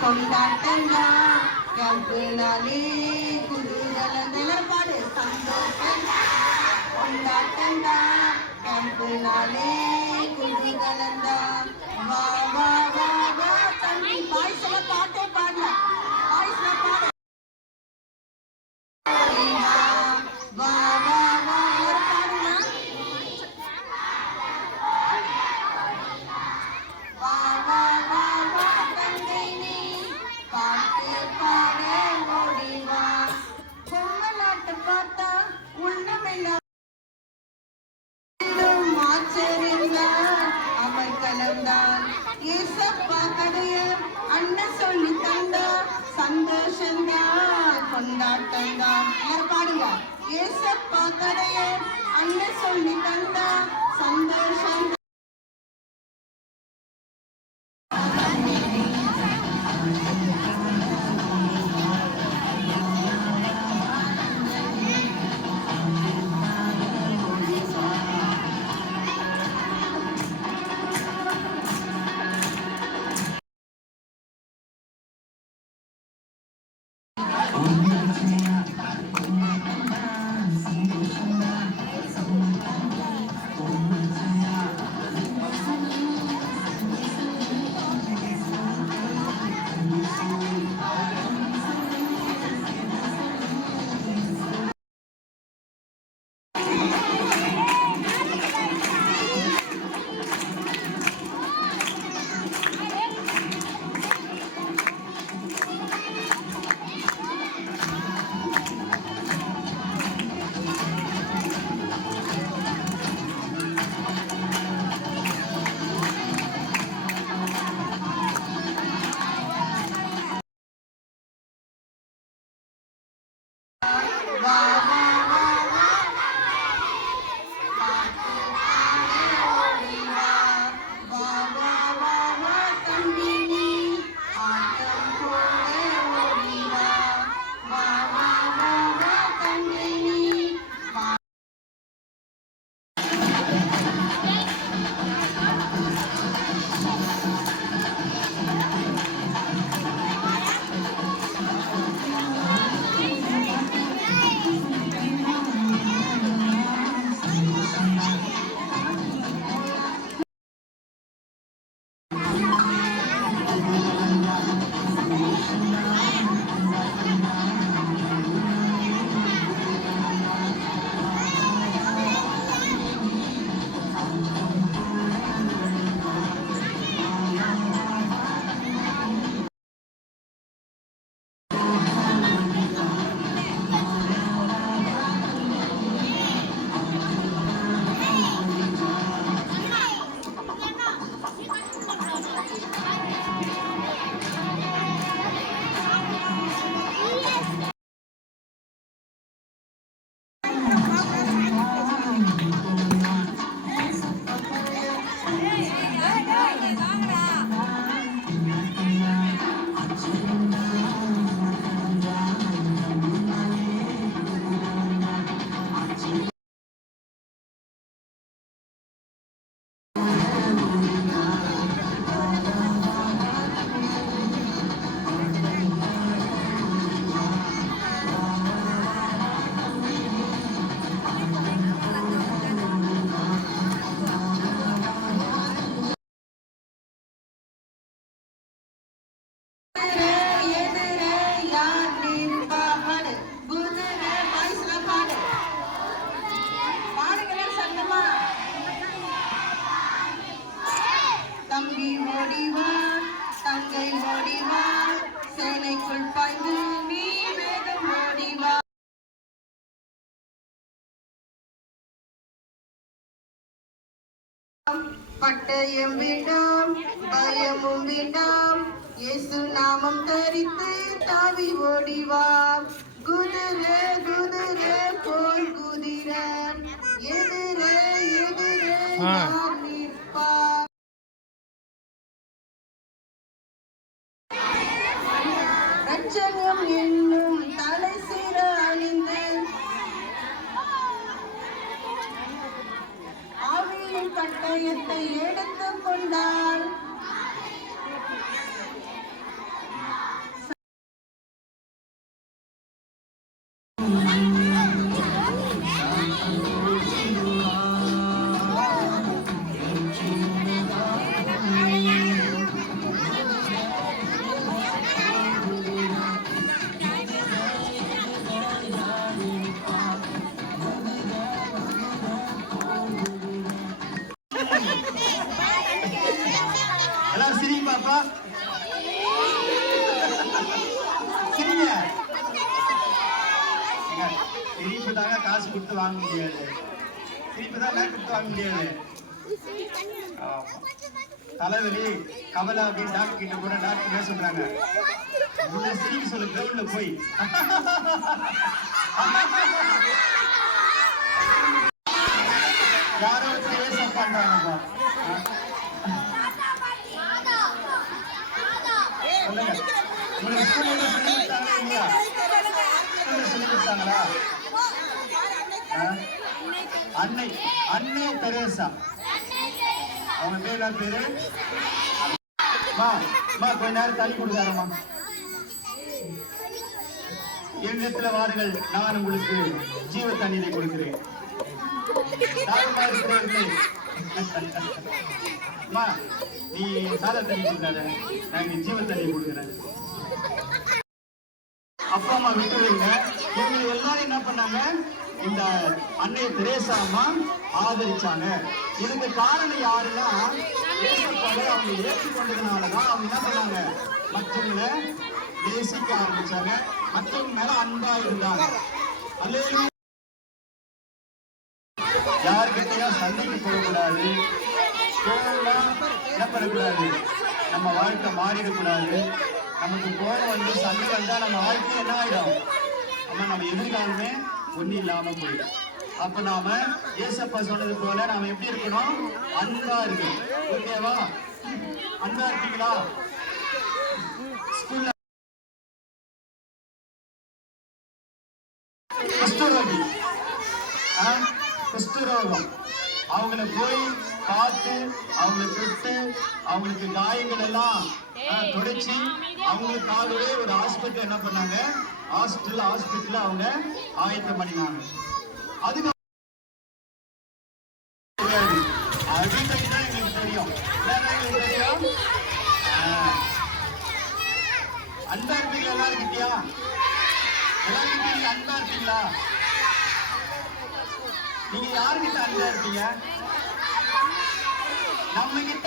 கொண்டாட்டங்கா கல்பனாலே குதூகலப்பாடு சந்தோஷம் கொண்டாட்டங்கா கல்பனாலே குதூகலந்தா வா வா வா வா தம்பி பாய்ஸ்ல பாட்டே பாடலாம் பாய்ஸ்ல பாடு வா வா வா ஒரு பாடுனா வா வா வா வா தங்கை நீ பாட்டு பாட ஓடிவா பொம்மலாட்டு பார்த்தா உள்ளமெல்லாம் அமர்கலந்தான் ஏசப்பா கடைய அண்ணன் சொல்லி தந்தா சந்தோஷந்தான் கொண்டாட்டந்தான் பாடுங்க ஏசப்பா கடைய அண்ணன் சொல்லி தந்தா சந்தோஷம் பட்டயம் வேண்டாம் பயமும் வேண்டாம் இயேசு நாமம் தரித்து தாவி ஓடிவா குதிரை குதிரை போல் குதிரை எதிரே எதிரே நிற்பார் ரட்சகம் என்னும் தலை சீர அணிந்து ஆவியின் பட்டயத்தை எடுத்துக் கொண்டால் எல்லாரும் சிரிங்க பாப்பா, சிரிங்க. சிரிப்பு தாங்க காசு கொடுத்து வாங்க முடியாது, சிரிப்பு தான் கொடுத்து வாங்க முடியாது. தலைவலி கவலை அப்படின்னு டாக்டர் கிட்ட போன டாக்டர் என்ன சொல்றாங்க, சிரிக்க சொல்லு கிரவுண்ட்ல போய். யாரோ பேச பண்றாங்க. சொல்லி கொடுத்தாங்களா? அன்னை அன்னை தெரேசா, அவங்க பேர் என்ன பேரு? கொஞ்ச நேரம் தண்ணி கொடுத்தாரம்மா. என்னிடத்துல வாருங்கள், நான் உங்களுக்கு ஜீவ தண்ணீரை கொடுக்கிறேன். நீ சாதா தண்ணி கொடுக்காத, நான் ஜீவ தண்ணி கொடுக்கிறேன். அப்பா அம்மா விட்டு வைங்க. இவங்க எல்லாரும் என்ன பண்ணாங்க, இந்த அன்னை தெரேசா அம்மா ஆதரிச்சாங்க. இதுக்கு காரணம் யாருன்னா, அவங்க ஏற்றுக்கொண்டதுனாலதான் அவங்க என்ன பண்ணாங்க, மற்றவங்களை நேசிக்க ஆரம்பிச்சாங்க, மற்றவங்க மேல அன்பா இருந்தாங்க. யாருக்கிட்டையும் சண்டைக்கு போகக்கூடாது, என்ன பண்ணக்கூடாது, நம்ம வாழ்க்கை மாறிடக்கூடாது. நமக்கு கோபம் வந்து சண்டை வந்தா நம்ம வாழ்க்கை என்ன ஆயிடும், நம்ம எதிர்காலமே ஒண்ணு இல்லாம போயிடும். அப்ப நாம ஏசப்பா சொன்னது போல நாம எப்படி இருக்கணும், அன்பா இருக்கணும். ஓகேவா? அன்பா இருக்கீங்களா? ஸ்கூல்ல குஷ்டரோகம் அவங்கள போய் பார்த்து, அவங்களை தொட்டு, அவங்களுக்கு காயங்கள் எல்லாம் துடைச்சி, அவங்களுக்காகவே ஒரு ஹாஸ்பிட்டல் என்ன பண்ணாங்க, ஹாஸ்பிட்டல் அவங்க ஆயத்தம் பண்ணினாங்க. அதுக்கு எங்களுக்கு தெரியும், அன்பா இருப்பீங்களா? எல்லாருக்கிட்டயா? எல்லாருக்கிட்டையும் அன்பா இருப்பீங்களா? நீங்க யாருக்கிட்ட அன்பா இருப்பீங்க? நம்ம கிட்ட